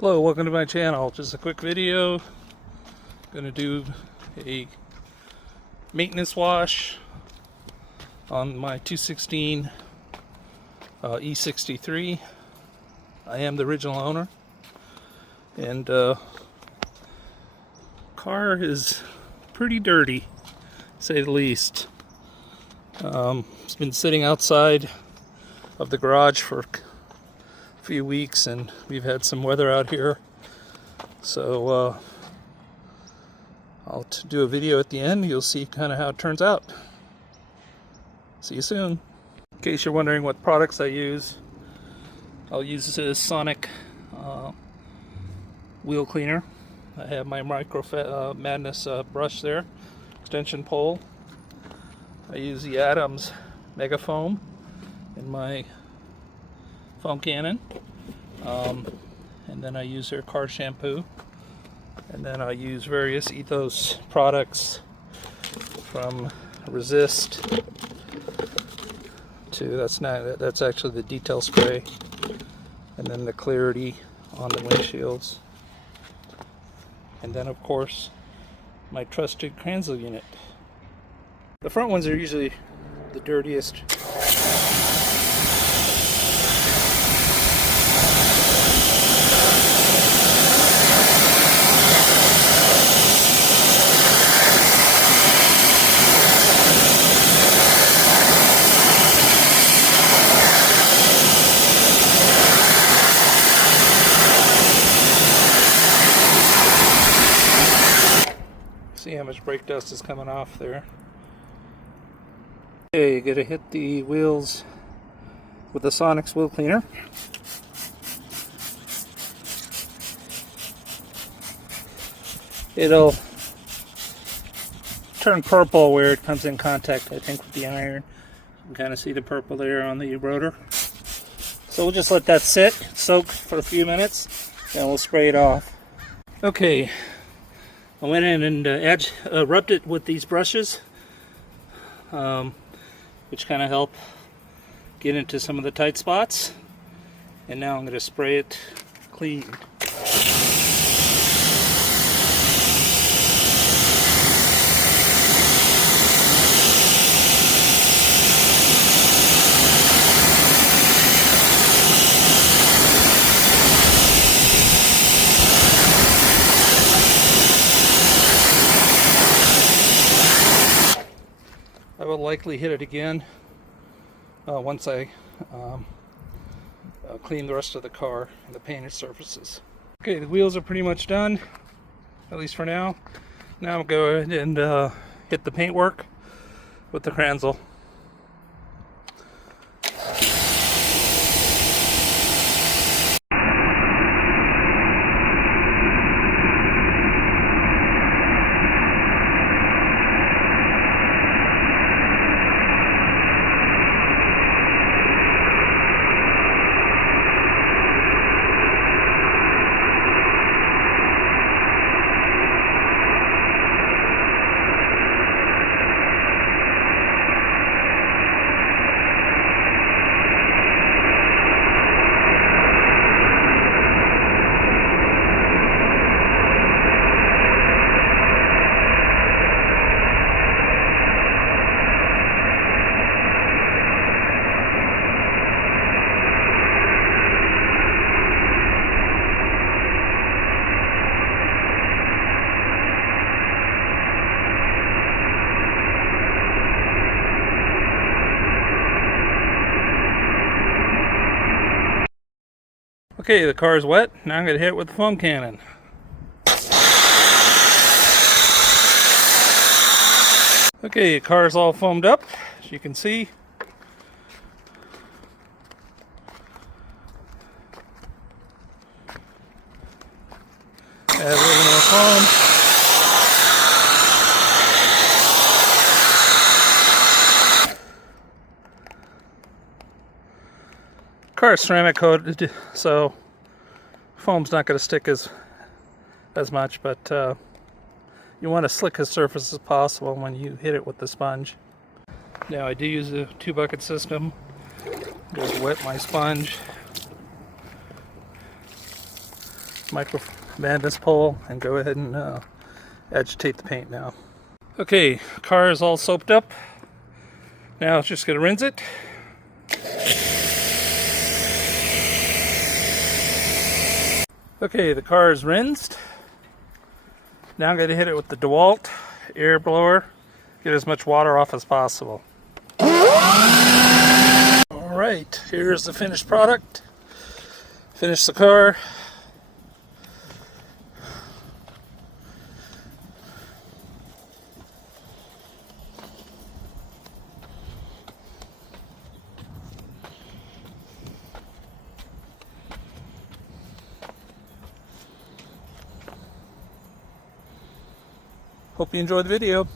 Hello, welcome to my channel. Just a quick video. Gonna do a maintenance wash on my 2016 E63. I am the original owner, and car is pretty dirty, to say the least. It's been sitting outside of the garage for a few weeks, and we've had some weather out here, so I'll do a video at the end. You'll see kind of how it turns out. See you soon. In case you're wondering what products I use, I'll use this Sonic wheel cleaner. I have my Micro Madness brush there, extension pole. I use the Adams Mega Foam in my foam cannon, and then I use their car shampoo, and then I use various Ethos products from Resist to that's actually the detail spray, and then the Clarity on the windshields, and then of course my trusted Kranzel unit. The front ones are usually the dirtiest. See how much brake dust is coming off there. Okay, you gotta hit the wheels with the Sonic's wheel cleaner. It'll turn purple where it comes in contact, I think, with the iron. You can kind of see the purple there on the rotor. So we'll just let that sit, soak for a few minutes, and we'll spray it off. Okay, I went in and rubbed it with these brushes, which kind of help get into some of the tight spots. And now I'm going to spray it clean. I will likely hit it again once I clean the rest of the car and the painted surfaces. Okay, the wheels are pretty much done, at least for now. Now I'll go ahead and hit the paintwork with the Kranzel. Okay, the car is wet. Now I'm going to hit it with the foam cannon. Okay, the car is all foamed up, as you can see. Add a little more foam. Car is ceramic coated, so foam's not going to stick as much, but you want as slick a surface as possible when you hit it with the sponge. Now I do use a 2-bucket system. Just wet my sponge Micro Madness pole and go ahead and agitate the paint now. Okay, car is all soaped up. Now it's just going to rinse it. Okay, the car is rinsed. Now I'm going to hit it with the DeWalt air blower. Get as much water off as possible. Alright, here's the finished product. Finish the car. Hope you enjoyed the video.